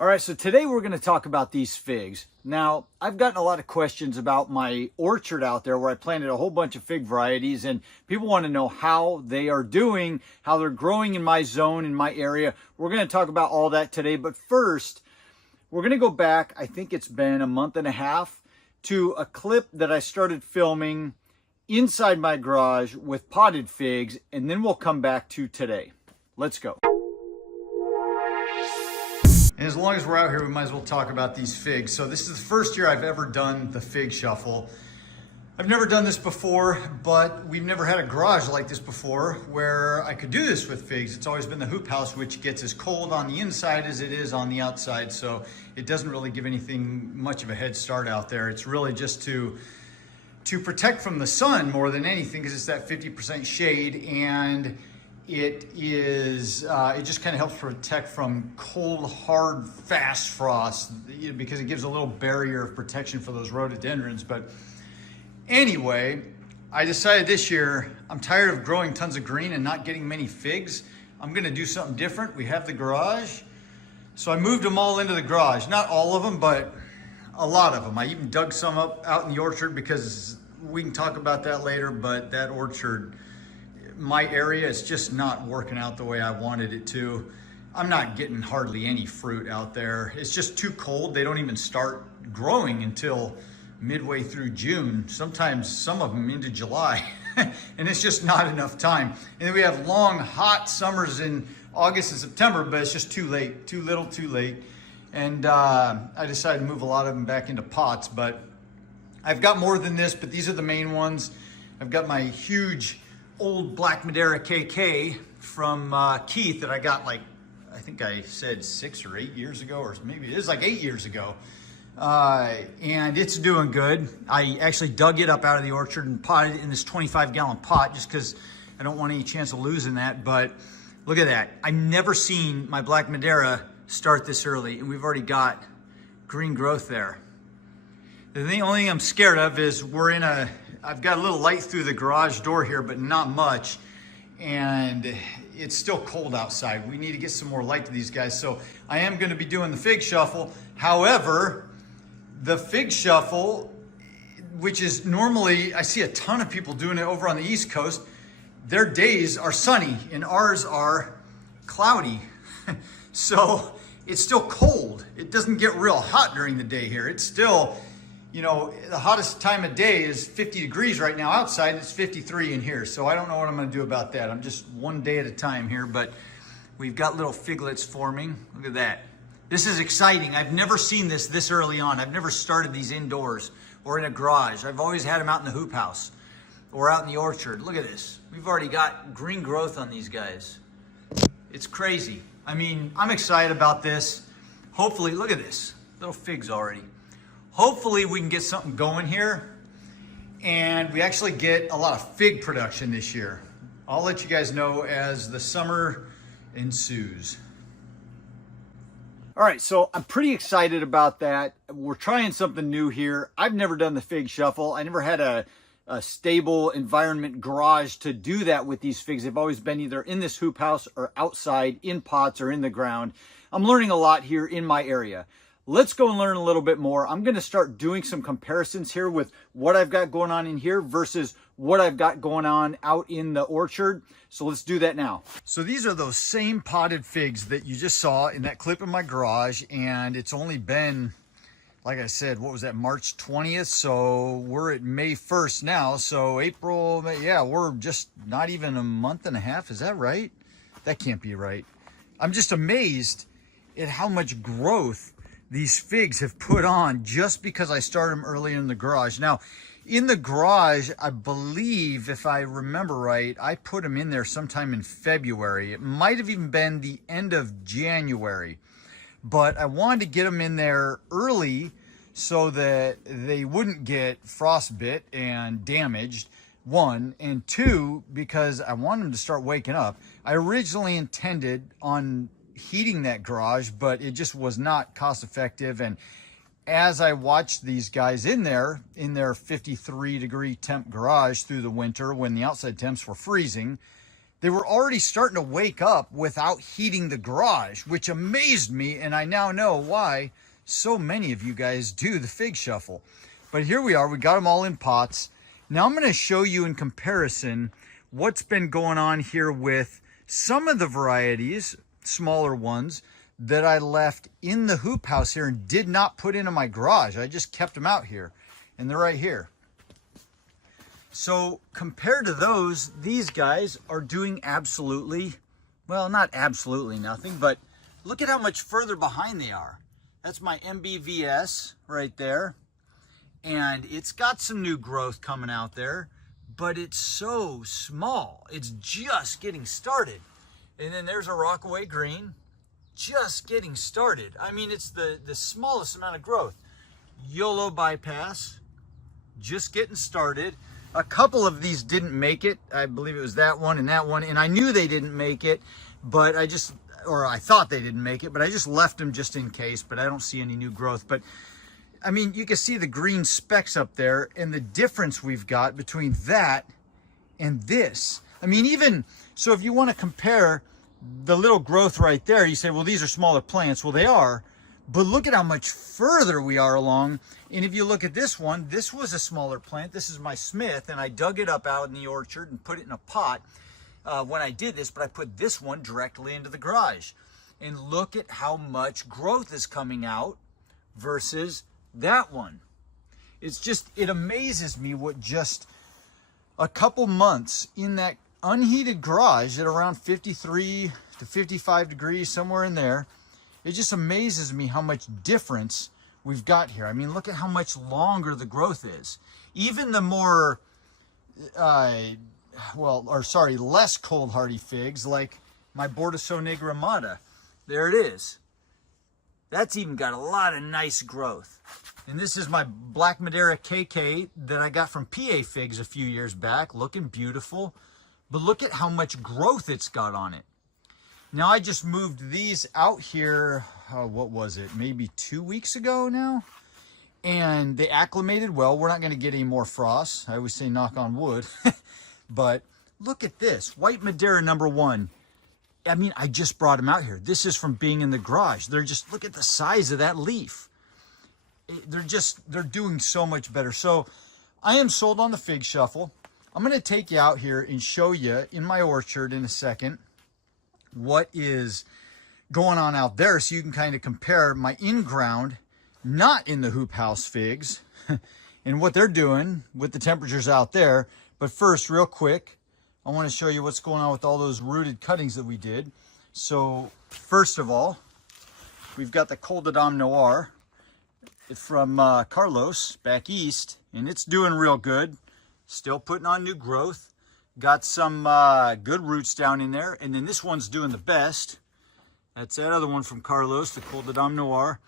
All right, so today we're going to talk about these figs. Now, I've gotten a lot of questions about my orchard out there where I planted a whole bunch of fig varieties, and people want to know how they are doing, how they're growing in my zone, in my area. We're going to talk about all that today, but first, we're going to go back, I think it's been a month and a half, to a clip that I started filming inside my garage with potted figs, and then we'll come back to today. Let's go. And as long as we're out here, we might as well talk about these figs. So this is the first year I've ever done the fig shuffle. I've never done this before, but we've never had a garage like this before where I could do this with figs. It's always been the hoop house, which gets as cold on the inside as it is on the outside. So it doesn't really give anything much of a head start out there. It's really just to protect from the sun more than anything, because it's that 50% shade, and it just kind of helps protect from cold, hard, fast frost, because it gives a little barrier of protection for those rhododendrons. But anyway, I decided this year, I'm tired of growing tons of green and not getting many figs. I'm gonna do something different. We have the garage, so I moved them all into the garage. Not all of them, but a lot of them. I even dug some up out in the orchard, because we can talk about that later, but that orchard, my area, is just not working out the way I wanted it to. I'm not getting hardly any fruit out there. It's just too cold. They don't even start growing until midway through June, sometimes some of them into July. And it's just not enough time. And then we have long, hot summers in August and September, but it's just too late, too little, too late. And I decided to move a lot of them back into pots, but I've got more than this, but these are the main ones. I've got my huge old Black Madeira KK from Keith that I got, like, I think I said 6 or 8 years ago, or maybe it was like 8 years ago. And it's doing good. I actually dug it up out of the orchard and potted it in this 25-gallon pot just because I don't want any chance of losing that. But look at that. I've never seen my Black Madeira start this early, and we've already got green growth there. The only thing I'm scared of is I've got a little light through the garage door here, but not much. And it's still cold outside. We need to get some more light to these guys. So I am going to be doing the fig shuffle. However, the fig shuffle, which is normally, I see a ton of people doing it over on the East Coast, their days are sunny and ours are cloudy. So it's still cold. It doesn't get real hot during the day here. It's still, you know, the hottest time of day is 50 degrees right now outside. It's 53 in here. So I don't know what I'm going to do about that. I'm just one day at a time here, but we've got little figlets forming. Look at that. This is exciting. I've never seen this early on. I've never started these indoors or in a garage. I've always had them out in the hoop house or out in the orchard. Look at this. We've already got green growth on these guys. It's crazy. I mean, I'm excited about this. Hopefully, look at this. Little figs already. Hopefully we can get something going here and we actually get a lot of fig production this year. I'll let you guys know as the summer ensues. All right, so I'm pretty excited about that. We're trying something new here. I've never done the fig shuffle. I never had a stable environment garage to do that with these figs. They've always been either in this hoop house or outside in pots or in the ground. I'm learning a lot here in my area. Let's go and learn a little bit more. I'm going to start doing some comparisons here with what I've got going on in here versus what I've got going on out in the orchard. So let's do that now. So these are those same potted figs that you just saw in that clip in my garage. And it's only been, like I said, what was that, March 20th? So we're at May 1st now. So April, May, yeah, we're just not even a month and a half. Is that right? That can't be right. I'm just amazed at how much growth these figs have put on just because I started them early in the garage. Now, in the garage, I believe, if I remember right, I put them in there sometime in February. It might have even been the end of January. But I wanted to get them in there early so that they wouldn't get frostbit and damaged, one. And two, because I want them to start waking up. I originally intended on heating that garage, but it just was not cost effective. And as I watched these guys in their 53-degree temp garage through the winter when the outside temps were freezing, they were already starting to wake up without heating the garage, which amazed me, and I now know why so many of you guys do the fig shuffle. But here we are, we got them all in pots. Now I'm gonna show you in comparison what's been going on here with some of the varieties, smaller ones, that I left in the hoop house here and did not put into my garage. I just kept them out here, and they're right here. So compared to those, these guys are doing absolutely, well, not absolutely nothing, but look at how much further behind they are. That's my MBVS right there. And it's got some new growth coming out there, but it's so small. It's just getting started. And then there's a Rockaway Green, just getting started. I mean, it's the smallest amount of growth. YOLO Bypass, just getting started. A couple of these didn't make it. I believe it was that one, and I knew they didn't make it, but I thought they didn't make it, but I just left them just in case, but I don't see any new growth. But I mean, you can see the green specks up there and the difference we've got between that and this. I mean, even, so if you want to compare the little growth right there, you say, well, these are smaller plants. Well, they are, but look at how much further we are along. And if you look at this one, this was a smaller plant. This is my Smith, and I dug it up out in the orchard and put it in a pot when I did this, but I put this one directly into the garage. And look at how much growth is coming out versus that one. It's just, it amazes me what just a couple months in that unheated garage at around 53 to 55 degrees, somewhere in there, it just amazes me how much difference we've got here. I mean, look at how much longer the growth is. Even the more, less cold hardy figs, like my Bordetteau nigramata, there it is. That's even got a lot of nice growth. And this is my Black Madeira KK that I got from PA Figs a few years back, looking beautiful. But look at how much growth it's got on it. Now I just moved these out here, what was it, maybe 2 weeks ago now? And they acclimated well. We're not gonna get any more frost. I always say knock on wood. But look at this, White Madeira #1. I mean, I just brought them out here. This is from being in the garage. They're just, look at the size of that leaf. They're doing so much better. So I am sold on the fig shuffle. I'm gonna take you out here and show you in my orchard in a second what is going on out there, so you can kind of compare my in-ground, not in the hoop house figs, and what they're doing with the temperatures out there. But first, real quick, I want to show you what's going on with all those rooted cuttings that we did. So first of all, we've got the Col de Dame Noir from Carlos back east, and it's doing real good. Still putting on new growth. Got some good roots down in there. And then this one's doing the best. That's that other one from Carlos, the Col de Dame Noir.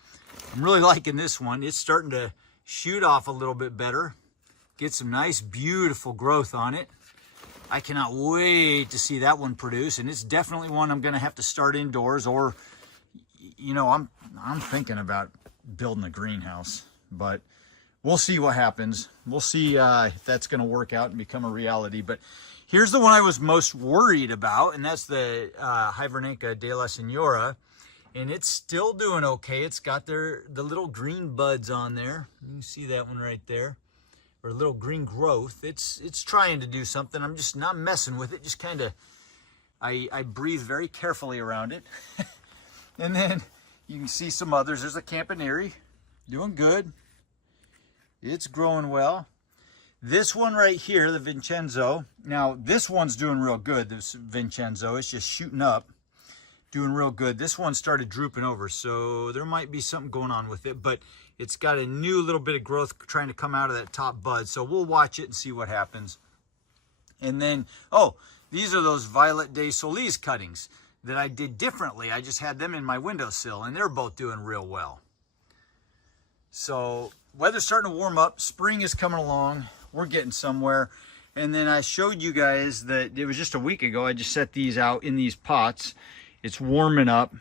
I'm really liking this one. It's starting to shoot off a little bit better. Get some nice, beautiful growth on it. I cannot wait to see that one produce. And it's definitely one I'm going to have to start indoors, or, you know, I'm thinking about building a greenhouse. But we'll see what happens. We'll see if that's going to work out and become a reality. But here's the one I was most worried about, and that's the Hibernanca de la Senora. And it's still doing okay. It's got the little green buds on there. You can see that one right there, or little green growth. It's trying to do something. I'm just not messing with it. Just kind of, I breathe very carefully around it. And then you can see some others. There's a Campaneri, doing good. It's growing well. This one right here, the Vincenzo. Now, this one's doing real good, this Vincenzo. It's just shooting up, doing real good. This one started drooping over, so there might be something going on with it, but it's got a new little bit of growth trying to come out of that top bud, so we'll watch it and see what happens. And then, oh, these are those Violet de Solis cuttings that I did differently. I just had them in my windowsill, and they're both doing real well. So weather's starting to warm up. Spring is coming along. We're getting somewhere. And then I showed you guys that it was just a week ago. I just set these out in these pots. It's warming up.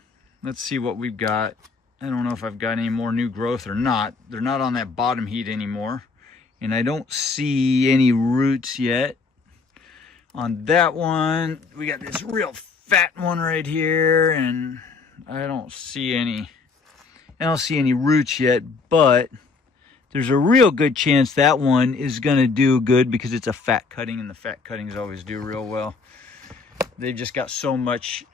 Let's see what we've got. I don't know if I've got any more new growth or not. They're not on that bottom heat anymore. And I don't see any roots yet. On that one, we got this real fat one right here, and I don't see any roots yet, but there's a real good chance that one is gonna do good because it's a fat cutting, and the fat cuttings always do real well. They've just got so much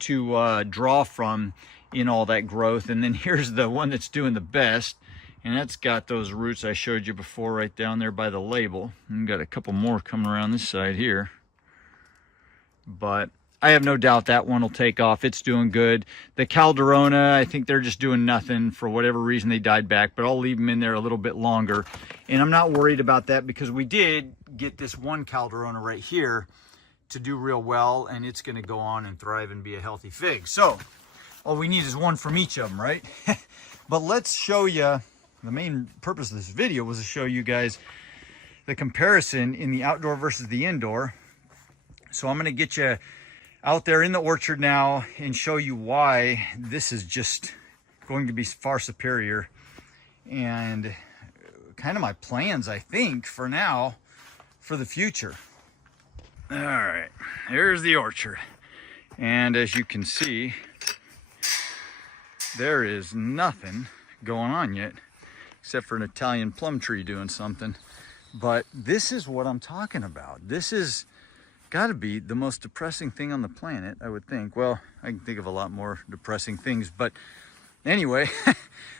to draw from in all that growth. And then here's the one that's doing the best, and that's got those roots I showed you before right down there by the label. And got a couple more coming around this side here, but I have no doubt that one will take off. It's doing good. The Calderona, I think they're just doing nothing. For whatever reason, they died back, but I'll leave them in there a little bit longer. And I'm not worried about that because we did get this one Calderona right here to do real well, and it's gonna go on and thrive and be a healthy fig. So all we need is one from each of them, right? But let's show you, the main purpose of this video was to show you guys the comparison in the outdoor versus the indoor. So I'm gonna get you out there in the orchard now and show you why this is just going to be far superior, and kind of my plans, I think, for now, for the future. All right, here's the orchard. And as you can see, there is nothing going on yet, except for an Italian plum tree doing something. But this is what I'm talking about. This is got to be the most depressing thing on the planet, I would think. Well, I can think of a lot more depressing things, but anyway,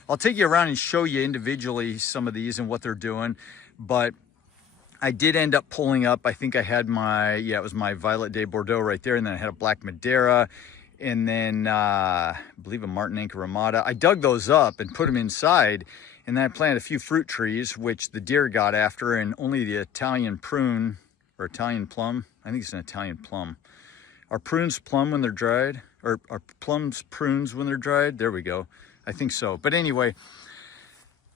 I'll take you around and show you individually some of these and what they're doing. But I did end up pulling up, I think I had my, it was my Violet de Bordeaux right there, and then I had a Black Madeira, and then I believe a Martinique Ramada. I dug those up and put them inside, and then I planted a few fruit trees, which the deer got after, and only the Italian prune, or Italian plum, I think it's an Italian plum. Are prunes plum when they're dried? Or are plums prunes when they're dried? There we go. I think so. But anyway,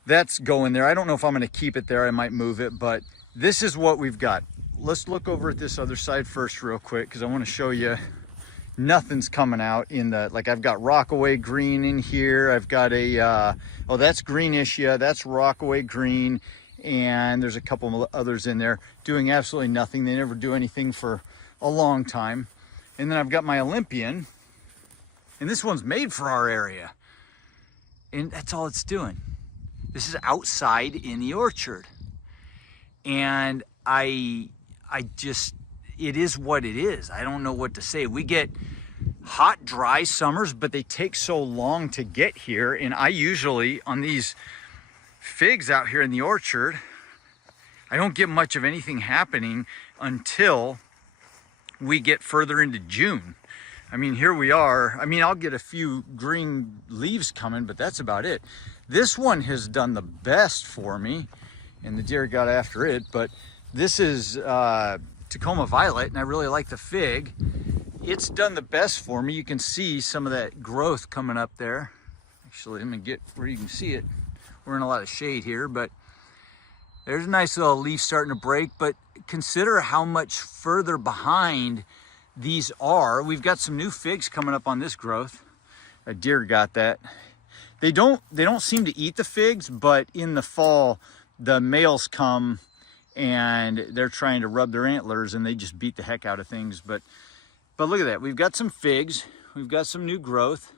that's going there. I don't know if I'm going to keep it there. I might move it, but this is what we've got. Let's look over at this other side first real quick, because I want to show you nothing's coming out in the, like I've got Rockaway green in here. I've got a, oh, that's Greenissia. That's Rockaway green. And there's a couple others in there doing absolutely nothing. They never do anything for a long time. And then I've got my Olympian, and this one's made for our area. And that's all it's doing. This is outside in the orchard. And I just, it is what it is. I don't know what to say. We get hot, dry summers, but they take so long to get here. And I usually, on these figs out here in the orchard, I don't get much of anything happening until we get further into June. I mean, here we are. I mean, I'll get a few green leaves coming, but that's about it. This one has done the best for me, and the deer got after it, but this is Tacoma Violet, and I really like the fig. It's done the best for me. You can see some of that growth coming up there. Actually, let me get where you can see it. We're in a lot of shade here, but there's a nice little leaf starting to break. But consider how much further behind these are. We've got some new figs coming up on this growth. A deer got that. They don't seem to eat the figs, but in the fall, the males come and they're trying to rub their antlers, and they just beat the heck out of things. But look at that. We've got some figs. We've got some new growth.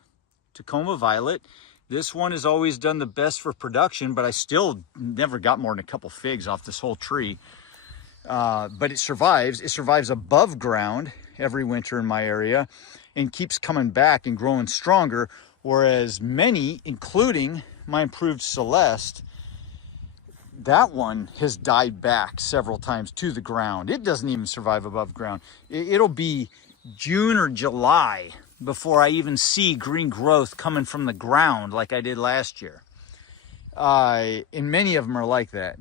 Tacoma Violet. This one has always done the best for production, but I still never got more than a couple figs off this whole tree. But it survives. It survives above ground every winter in my area and keeps coming back and growing stronger. Whereas many, including my improved Celeste, that one has died back several times to the ground. It doesn't even survive above ground. It'll be June or July before I even see green growth coming from the ground like I did last year. And many of them are like that.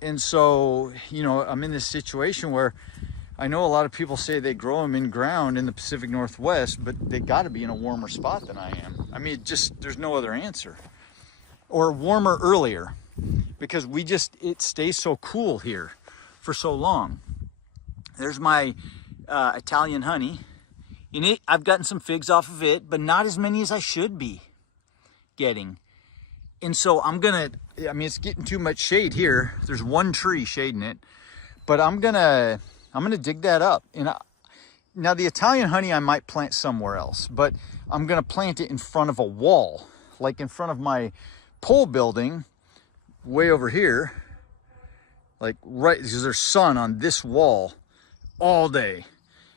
And so, you know, I'm in this situation where I know a lot of people say they grow them in ground in the Pacific Northwest, but they got to be in a warmer spot than I am. I mean, there's no other answer. Or warmer earlier, because it stays so cool here for so long. There's my Italian honey. In it, I've gotten some figs off of it, but not as many as I should be getting. And so it's getting too much shade here. There's one tree shading it, but I'm gonna I'm going to dig that up. And now the Italian honey I might plant somewhere else, but I'm going to plant it in front of a wall, like in front of my pole building way over here, like right, because there's sun on this wall all day.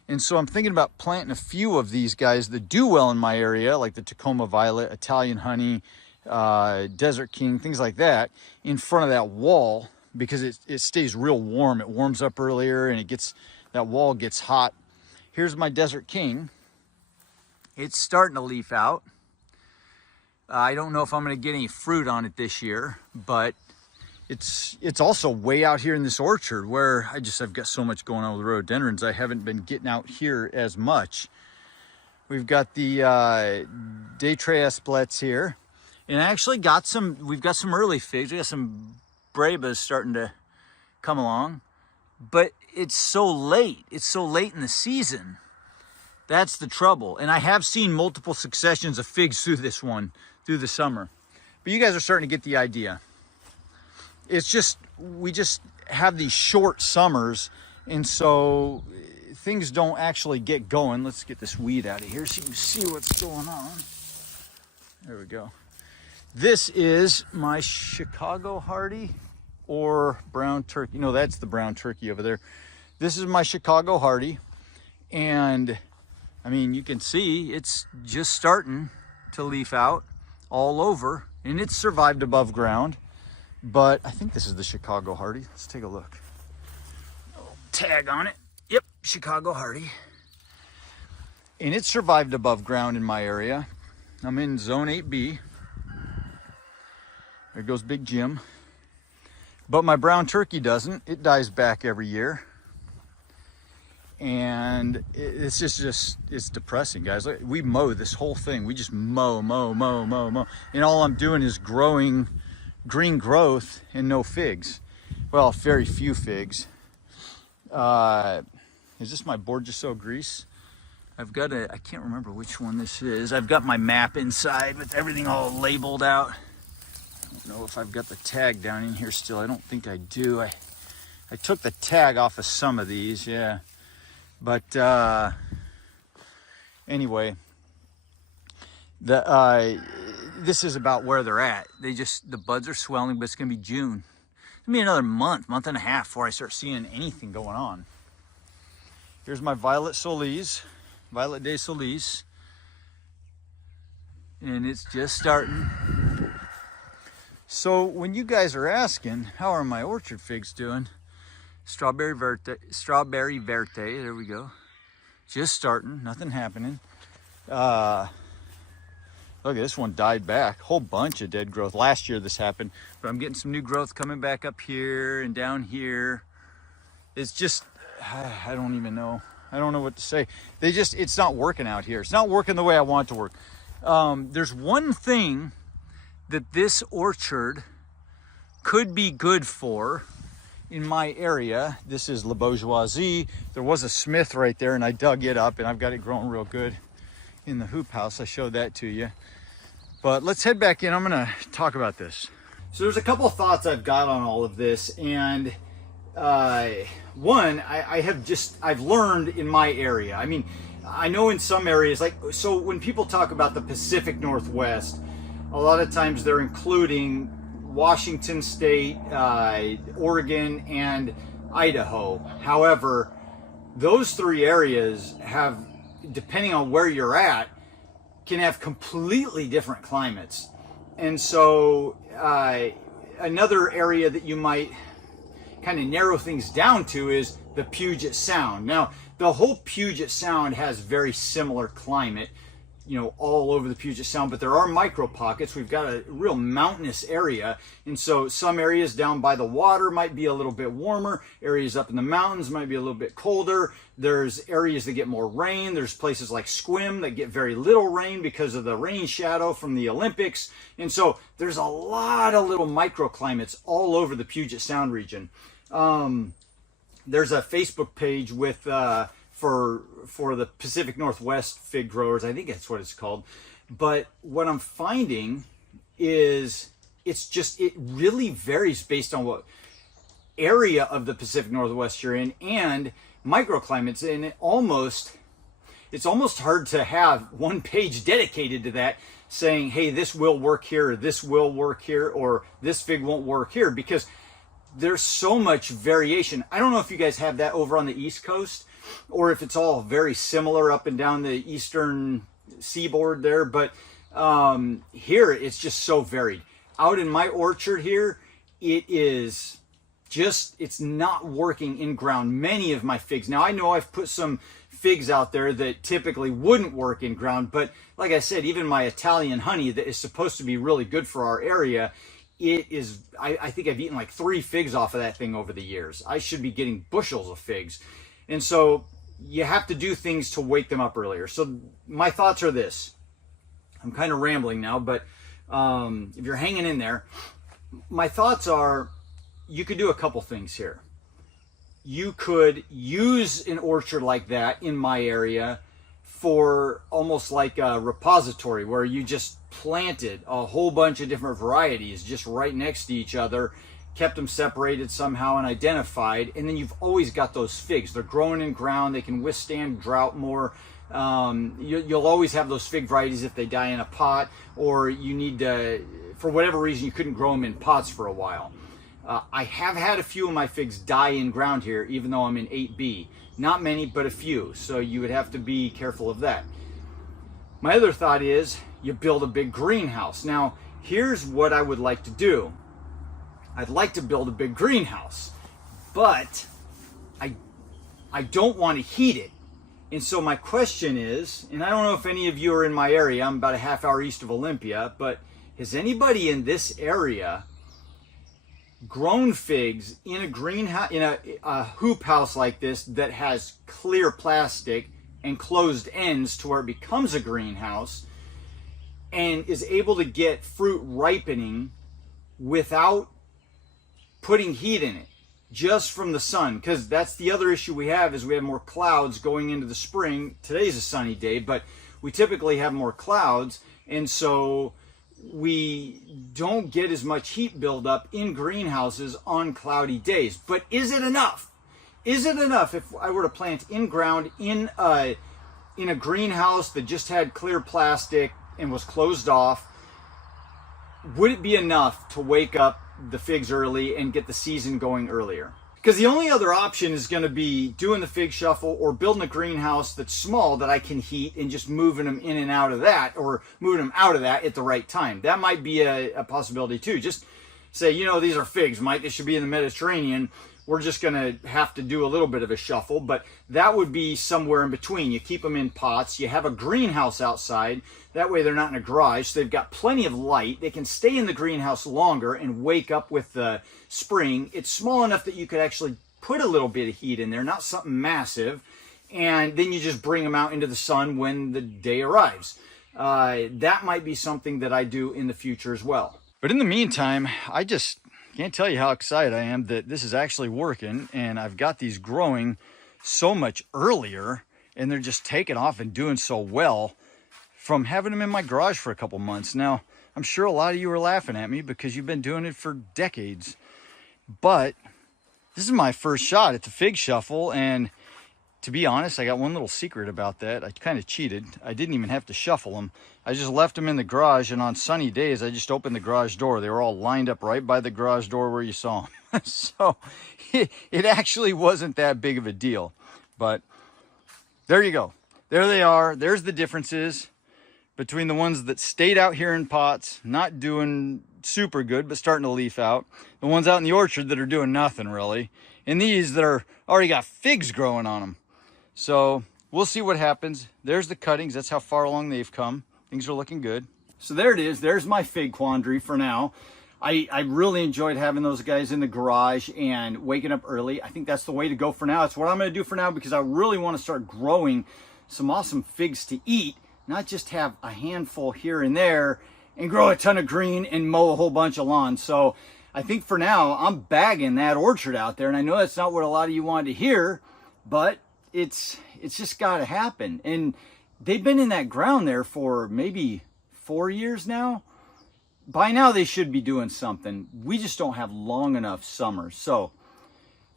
And so I'm thinking about planting a few of these guys that do well in my area, like the Tacoma Violet, Italian honey, Desert King, things like that, in front of that wall, because it stays real warm. It warms up earlier and that wall gets hot. Here's my Desert King. It's starting to leaf out. I don't know if I'm going to get any fruit on it this year, but it's also way out here in this orchard where I've got so much going on with rhododendrons. I haven't been getting out here as much. We've got the Daytre Esplets here. And I actually we've got some early figs. We got some Brebas starting to come along. But it's so late. It's so late in the season. That's the trouble. And I have seen multiple successions of figs through the summer. But you guys are starting to get the idea. It's just, we just have these short summers, and so things don't actually get going. Let's get this weed out of here so you can see what's going on. There we go. This is my Chicago Hardy or brown turkey. No, that's the brown turkey over there. This is my Chicago Hardy, and I mean, you can see it's just starting to leaf out all over, and it's survived above ground. But I think this is the Chicago Hardy. Let's take a look. Tag on it. Yep, Chicago Hardy. And it survived above ground in my area. I'm in zone 8B. There goes Big Jim. But my brown turkey doesn't. It dies back every year. And it's just it's depressing, guys. We mow this whole thing. We just mow. And all I'm doing is growing green growth and no figs. Well, very few figs. Is this my Borgesso Grease? I've got I can't remember which one this is. I've got my map inside with everything all labeled out. I don't know if I've got the tag down in here still. I don't think I do. I took the tag off of some of these, yeah. But anyway, this is about where they're at. The buds are swelling, but it's gonna be June. It's gonna be another month and a half before I start seeing anything going on. Here's my Violet Solis, Violet de Solis. And it's just starting. So when you guys are asking, how are my orchard figs doing? Strawberry Verte, there we go. Just starting, nothing happening. Look, this one died back. Whole bunch of dead growth. Last year this happened, but I'm getting some new growth coming back up here and down here. It's just, I don't even know. I don't know what to say. It's not working out here. It's not working the way I want it to work. There's one thing that this orchard could be good for in my area. This is La Bourgeoisie. There was a Smith right there, and I dug it up, and I've got it growing real good in the hoop house. I showed that to you. But let's head back in. I'm gonna talk about this. So there's a couple of thoughts I've got on all of this, and one, I've learned in my area. I mean, I know in some areas, so when people talk about the Pacific Northwest, a lot of times they're including Washington State, Oregon, and Idaho. However, those three areas have, depending on where you're at, can have completely different climates. And so another area that you might kind of narrow things down to is the Puget Sound. Now, the whole Puget Sound has very similar climate, all over the Puget Sound, but there are micro pockets. We've got a real mountainous area, and so some areas down by the water might be a little bit warmer. Areas up in the mountains might be a little bit colder. There's areas that get more rain. There's places like Sequim that get very little rain because of the rain shadow from the Olympics. And so there's a lot of little microclimates all over the Puget Sound region. There's a Facebook page with for the Pacific Northwest fig growers. I think that's what it's called. But what I'm finding is it really varies based on what area of the Pacific Northwest you're in and microclimates, and it's almost hard to have one page dedicated to that, saying, hey, this will work here, or this will work here, or this fig won't work here, because there's so much variation. I don't know if you guys have that over on the East Coast, or if it's all very similar up and down the eastern seaboard there, but here it's just so varied. Out in my orchard here, it's not working in ground. Many of my figs, now I know I've put some figs out there that typically wouldn't work in ground, but like I said, even my Italian honey that is supposed to be really good for our area, I think I've eaten like 3 figs off of that thing over the years. I should be getting bushels of figs. And so you have to do things to wake them up earlier. So my thoughts are this. I'm kind of rambling now, but if you're hanging in there, my thoughts are, you could do a couple things here. You could use an orchard like that in my area for almost like a repository, where you just planted a whole bunch of different varieties just right next to each other, kept them separated somehow and identified, and then you've always got those figs. They're growing in ground, they can withstand drought more. You'll always have those fig varieties if they die in a pot, or you need to, for whatever reason, you couldn't grow them in pots for a while. I have had a few of my figs die in ground here, even though I'm in 8B. Not many, but a few, so you would have to be careful of that. My other thought is, you build a big greenhouse. Now, here's what I would like to do. I'd like to build a big greenhouse, but I don't want to heat it. And so my question is, and I don't know if any of you are in my area, I'm about a half hour east of Olympia, but has anybody in this area grown figs in a greenhouse, in a hoop house like this that has clear plastic and closed ends to where it becomes a greenhouse, and is able to get fruit ripening without putting heat in it, just from the sun? Because that's the other issue we have, is we have more clouds going into the spring. Today's a sunny day, but we typically have more clouds, and so we don't get as much heat buildup in greenhouses on cloudy days. But is it enough? Is it enough if I were to plant in ground in a greenhouse that just had clear plastic and was closed off? Would it be enough to wake up the figs early and get the season going earlier? Because the only other option is going to be doing the fig shuffle or building a greenhouse that's small that I can heat and just moving them in and out of that, or moving them out of that at the right time. That might be a possibility too. Just say, you know, these are figs, Mike, they should be in the Mediterranean. We're just going to have to do a little bit of a shuffle, but that would be somewhere in between. You keep them in pots, you have a greenhouse outside, that way they're not in a garage, so they've got plenty of light, they can stay in the greenhouse longer and wake up with the spring. It's small enough that you could actually put a little bit of heat in there, not something massive, and then you just bring them out into the sun when the day arrives. That might be something that I do in the future as well. But in the meantime, I just can't tell you how excited I am that this is actually working, and I've got these growing so much earlier, and they're just taking off and doing so well from having them in my garage for a couple months. Now, I'm sure a lot of you are laughing at me because you've been doing it for decades, but this is my first shot at the fig shuffle, and to be honest, I got one little secret about that. I kind of cheated. I didn't even have to shuffle them. I just left them in the garage, and on sunny days, I just opened the garage door. They were all lined up right by the garage door where you saw them. So it actually wasn't that big of a deal. But there you go. There they are. There's the differences between the ones that stayed out here in pots, not doing super good, but starting to leaf out. The ones out in the orchard that are doing nothing really. And these that are already got figs growing on them. So we'll see what happens. There's the cuttings. That's how far along they've come. Things are looking good. So there it is. There's my fig quandary for now. I really enjoyed having those guys in the garage and waking up early. I think that's the way to go for now. It's what I'm going to do for now, because I really want to start growing some awesome figs to eat, not just have a handful here and there and grow a ton of green and mow a whole bunch of lawn. So I think for now, I'm bagging that orchard out there. And I know that's not what a lot of you wanted to hear, but it's just got to happen. And they've been in that ground there for maybe 4 years now. By now they should be doing something. We just don't have long enough summers. So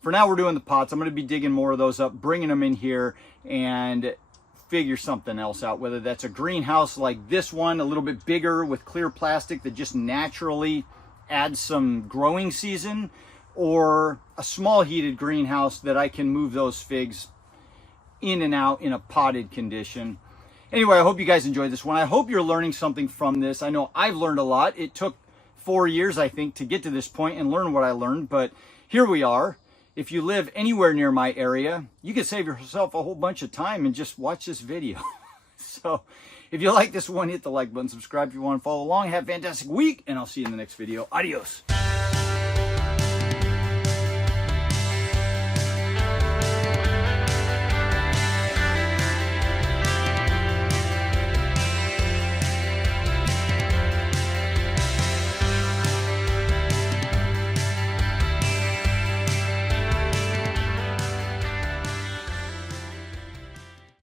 for now we're doing the pots. I'm going to be digging more of those up, bringing them in here, and figure something else out, whether that's a greenhouse like this one, a little bit bigger with clear plastic that just naturally adds some growing season, or a small heated greenhouse that I can move those figs in and out in a potted condition. Anyway, I hope you guys enjoyed this one. I hope you're learning something from this. I know I've learned a lot. It took 4 years, I think, to get to this point and learn what I learned, but here we are. If you live anywhere near my area, you can save yourself a whole bunch of time and just watch this video. So if you like this one, hit the like button, subscribe if you want to follow along. Have a fantastic week, and I'll see you in the next video. Adios.